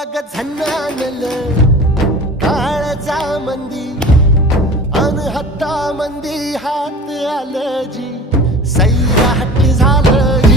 अग झन्नानल काळजा मंदी अन हत्ता मंदी हात आलं जी सैराट झालं